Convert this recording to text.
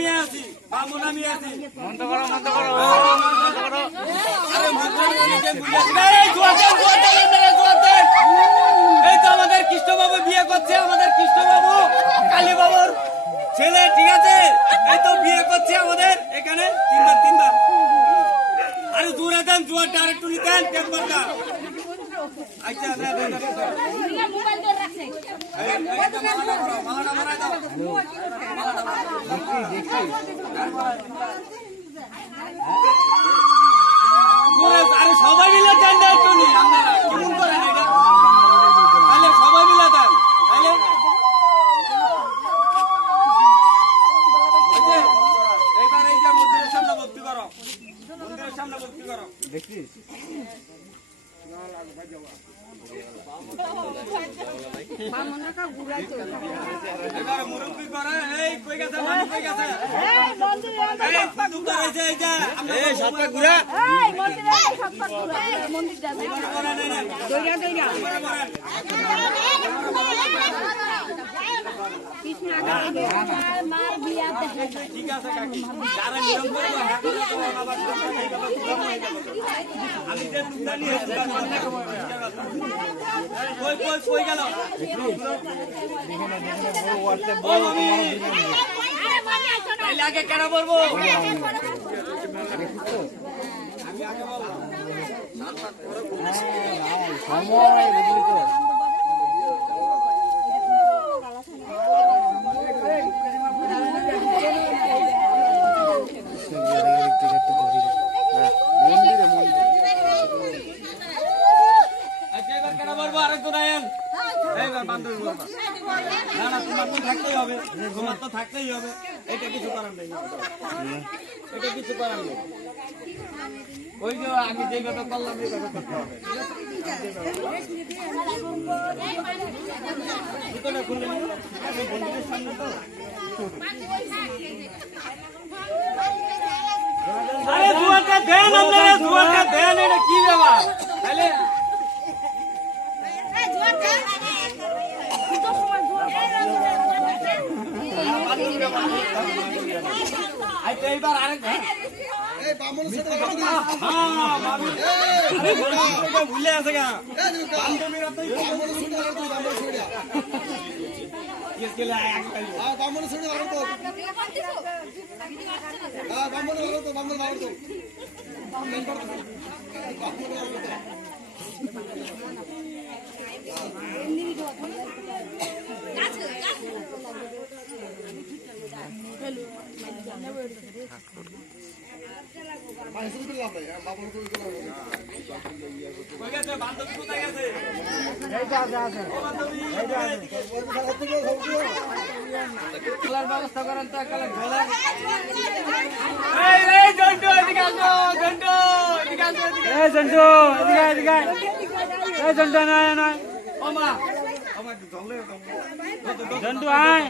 আমি আছি, বামুন আমি আছি। মন্ত্র করো মন্ত্র করো মন্ত্র করো। আরে মন্ত্র নিয়ে বুঝাচ্ছি না। এই জোয়ার দেন, জোয়ার দেন, আপনারা জোয়ার দেন। এই তো আমাদের কৃষ্ণবাবু বিয়ে করছে, আমাদের কৃষ্ণবাবু কালী বাবুর ছেলে, ঠিক আছে? এই তো বিয়ে করছে আমাদের এখানে তিনবার। আরে জোরে দেন, জোয়ারটা আরেকটু নিতেন টেম্পারটা। আচ্ছা না দেন মোবাইল ধরে রাখছে মালাটা মারা দাও। আরে সবাই মিলে দেন না একটু নি, আপনারা কেমন করেন এটা? তাহলে সবাই মিলে দেন, তাহলে এইবার এই যে মন্দিরের সামনে ভর্তি করো, মন্দিরের সামনে ভর্তি করো। দেখছিস এবার মুরব্বি করে, এই কই গেছে, মানুষ কই গেছে? এই ফুটু করেছে, এই যে এই সাতটা ঘুরা করেন, এই নেন। ঠিক আছে কাকি, যারা নিয়ম করবো আবার আমি যে দুধটা নিয়ে কই গেল? ও মামি, তাইলে আগে কেন বলবো? আমি আগে বলবো সময় বুঝলি তো। আচ্ছা এবার কেন বলবো? আরেকজন আয়েন, এইবার বান্ধবী বলবা। না না, তোমার তো থাকতেই হবে, তোমার তো থাকতেই হবে, এটা কিছু করার নেই, এটা কিছু করার নেই। ওই যে আমি যে কথা করলাম এই কথা করতে হবে। জুতোটা খুলে নিও, আমি বন্ধুদের সামনে তো। আরে জুয়াটা দেন, আপনারা জুয়াটা দেন, এটা কি ব্যাপার? তাহলে আচ্ছা এইবার আরেক ভুলে আছে গা বান্ধবীরা তো বান্ধবী কোথায় গেছে? খেলার ব্যবস্থা করেন তো, খেলার জন্টু আয়।